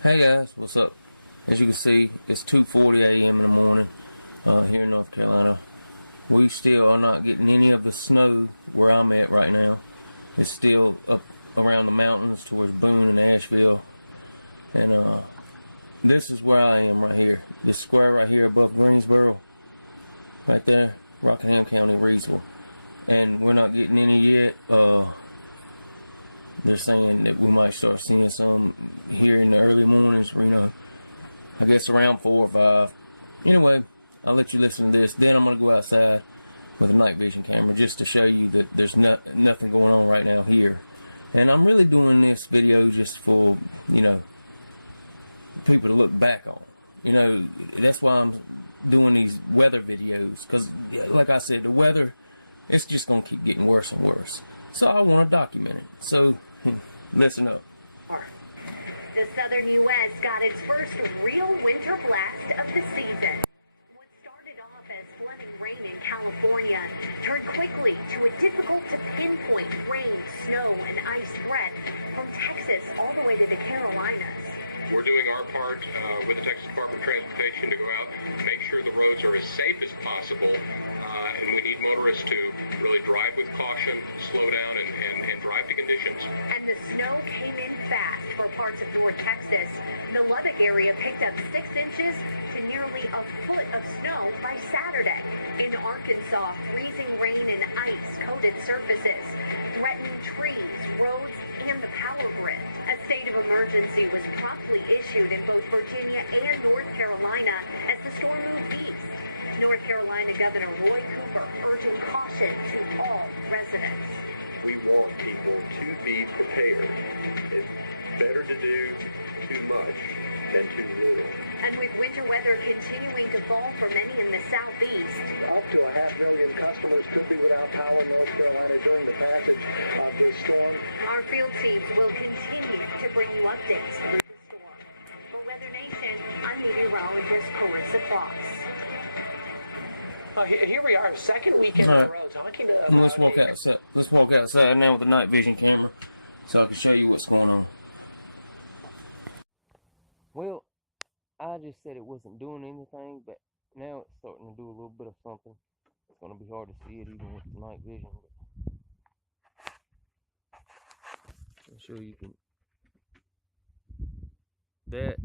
Hey guys, what's up? As you can see, it's 2:40 a.m. in the morning here in North Carolina. We still are not getting any of the snow where I'm at right now. It's still up around the mountains towards Boone and Asheville. And this is where I am right here. This square right here above Greensboro. Right there, Rockingham County, Reidsville. And we're not getting any yet. They're saying that we might start seeing some here in the early mornings, you know, I guess around 4 or 5. Anyway, I'll let you listen to this. Then I'm going to go outside with a night vision camera just to show you that there's nothing going on right now here. And I'm really doing this video just for, you know, people to look back on. You know, that's why I'm doing these weather videos. Because, like I said, the weather, it's just going to keep getting worse and worse. So I want to document it. So, listen up. The southern U.S. got its first real winter blast of the season. What started off as flooding rain in California turned quickly to a difficult-to-pinpoint rain, snow, and ice threat from Texas all the way to the Carolinas. We're doing our part with the Texas Department of Transportation to go out and make sure the roads are as safe as possible. And we need motorists to really drive with caution, slow down, and drive to conditions. And the snow came in fast for parts of North Texas. The Lubbock area picked up 6 inches to nearly a foot of snow by Saturday. In Arkansas, freezing rain and ice-coated surfaces threatening trees, roads, and the power grid. A state of emergency was promptly issued in both Virginia and North Carolina as the storm moved east. North Carolina Governor Roy Cooper urging caution to all residents. We want people to be prepared. It's better to do too much than too little. And with winter weather continuing to fall for many in the southeast. Up to 500,000 customers could be without power in North Carolina during the passage of this storm. Our field teams will continue to bring you updates through the storm. For Weather Nation, I'm meteorologist Carissa Fox. Here we are, second weekend in a row, talking to... Let's walk outside. Let's walk outside now with the night vision camera so I can show you what's going on. Well, I just said it wasn't doing anything, but now it's starting to do a little bit of something. It's going to be hard to see it even with the night vision. I'm sure you can... That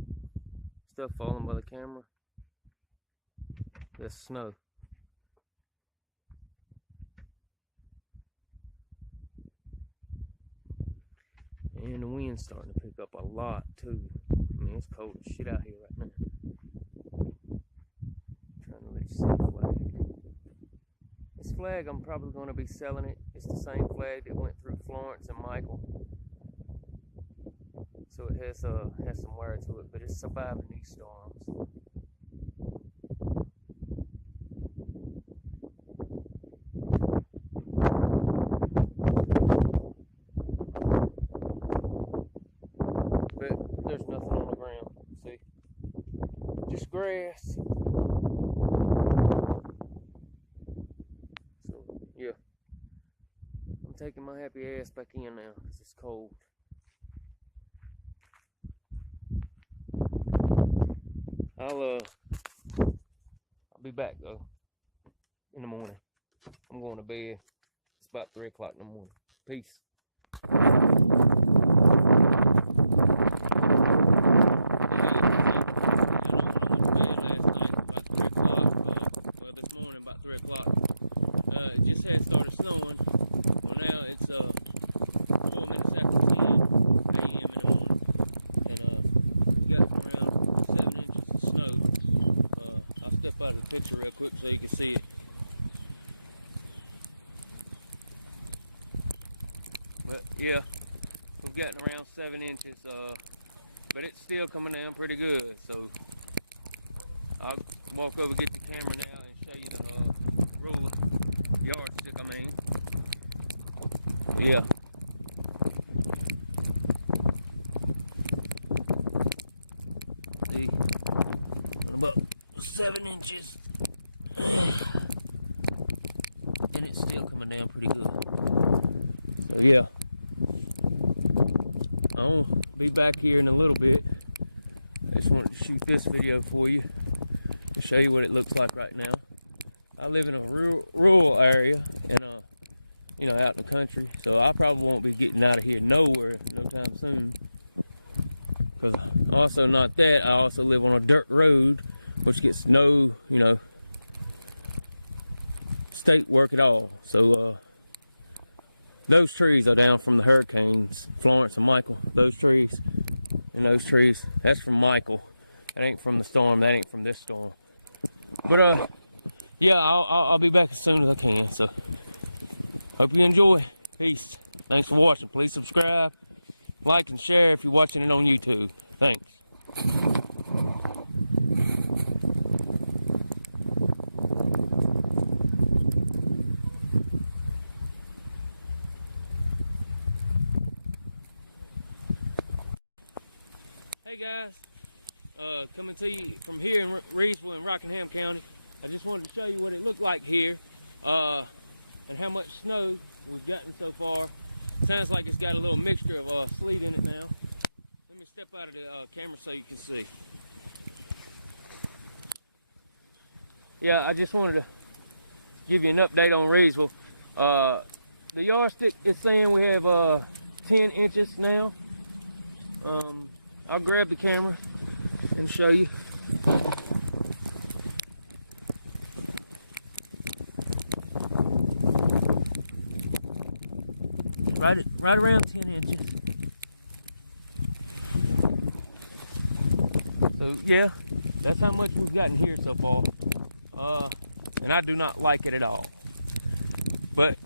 stuff falling by the camera, that's snow. And the wind's starting to pick up a lot too. I mean, it's cold as shit out here right now. Trying to let you see the flag. This flag, I'm probably going to be selling it. It's the same flag that went through Florence and Michael. So it has some wear to it, but it's surviving these storms. There's nothing on the ground, see? Just grass. So, yeah. I'm taking my happy ass back in now, because it's cold. I'll be back, though, in the morning. I'm going to bed. It's about 3 o'clock in the morning. Peace. This morning about 3 o'clock. It just had started snowing. Well, now it's 4 minutes after 10 a.m. in the morning, and we got around 7 inches of snow. I'll step out of the picture real quick so you can see it. But yeah, we've gotten around 7 inches, but it's still coming down pretty good. So I'll walk over, get the camera now, and show you the ruler, yardstick, I mean. Yeah. See, about 7 inches, and it's still coming down pretty good. So yeah, I'll be back here in a little bit I just wanted to shoot this video for you to show you what it looks like right now. I live in a rural area and you know, out in the country, so I probably won't be getting out of here nowhere no time soon. Because also not that, I also live on a dirt road which gets no, you know, state work at all. So those trees are down from the hurricanes, Florence and Michael. Those trees and those trees, that's from Michael. That ain't from the storm, that ain't from this storm. But yeah, I'll be back as soon as I can. So hope you enjoy. Peace. Thanks for watching. Please subscribe, like, and share if you're watching it on YouTube. Thanks. Hey guys, coming to you from here in Reidsville in Rockingham County. I just wanted to show you what it looked like here and how much snow we've gotten so far. Sounds like it's got a little mixture of sleet in it now. Let me step out of the camera so you can see. Yeah, I just wanted to give you an update on Reidsville. The yardstick is saying we have 10 inches now. I'll grab the camera and show you. Right around 10 inches. So yeah, that's how much we've gotten here so far. And I do not like it at all. But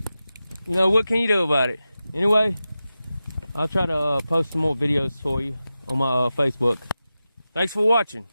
you know, what can you do about it? Anyway, I'll try to post some more videos for you on my Facebook. Thanks for watching.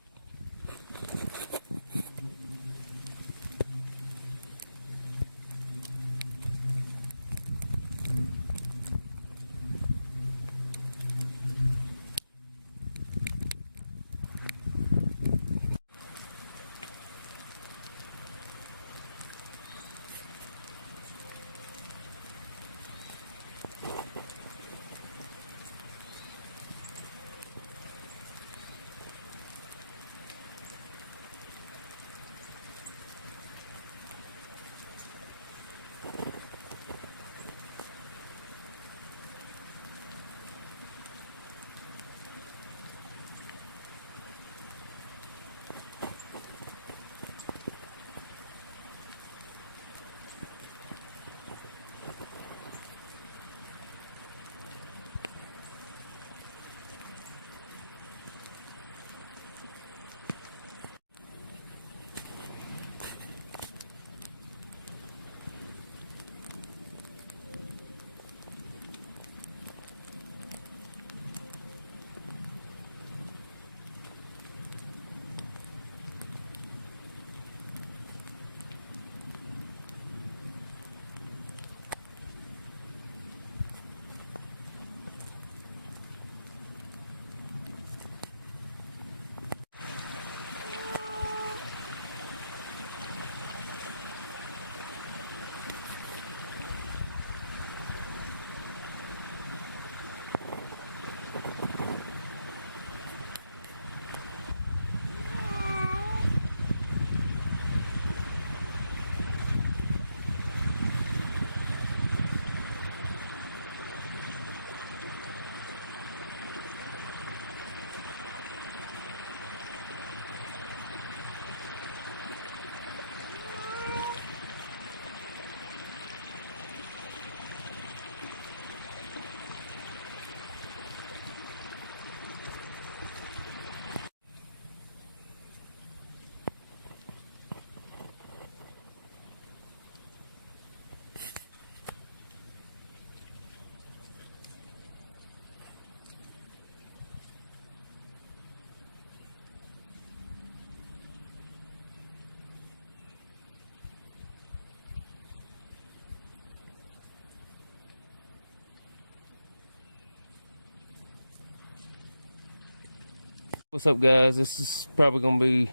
What's up guys, this is probably gonna be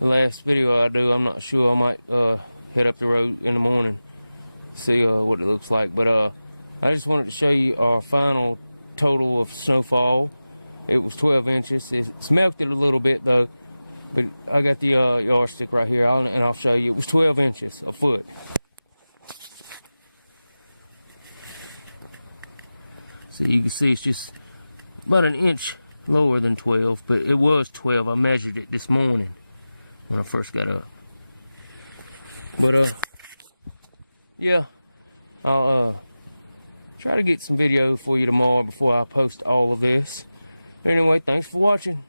the last video I do. I'm not sure, I might head up the road in the morning, see what it looks like. But I just wanted to show you our final total of snowfall. it was 12 inches. It's melted a little bit though, but I got the yardstick right here, and I'll show you. It was 12 inches, a foot. So you can see it's just about an inch lower than 12, but it was 12. I measured it this morning when I first got up. But yeah, I'll try to get some video for you tomorrow before I post all of this. Anyway, thanks for watching.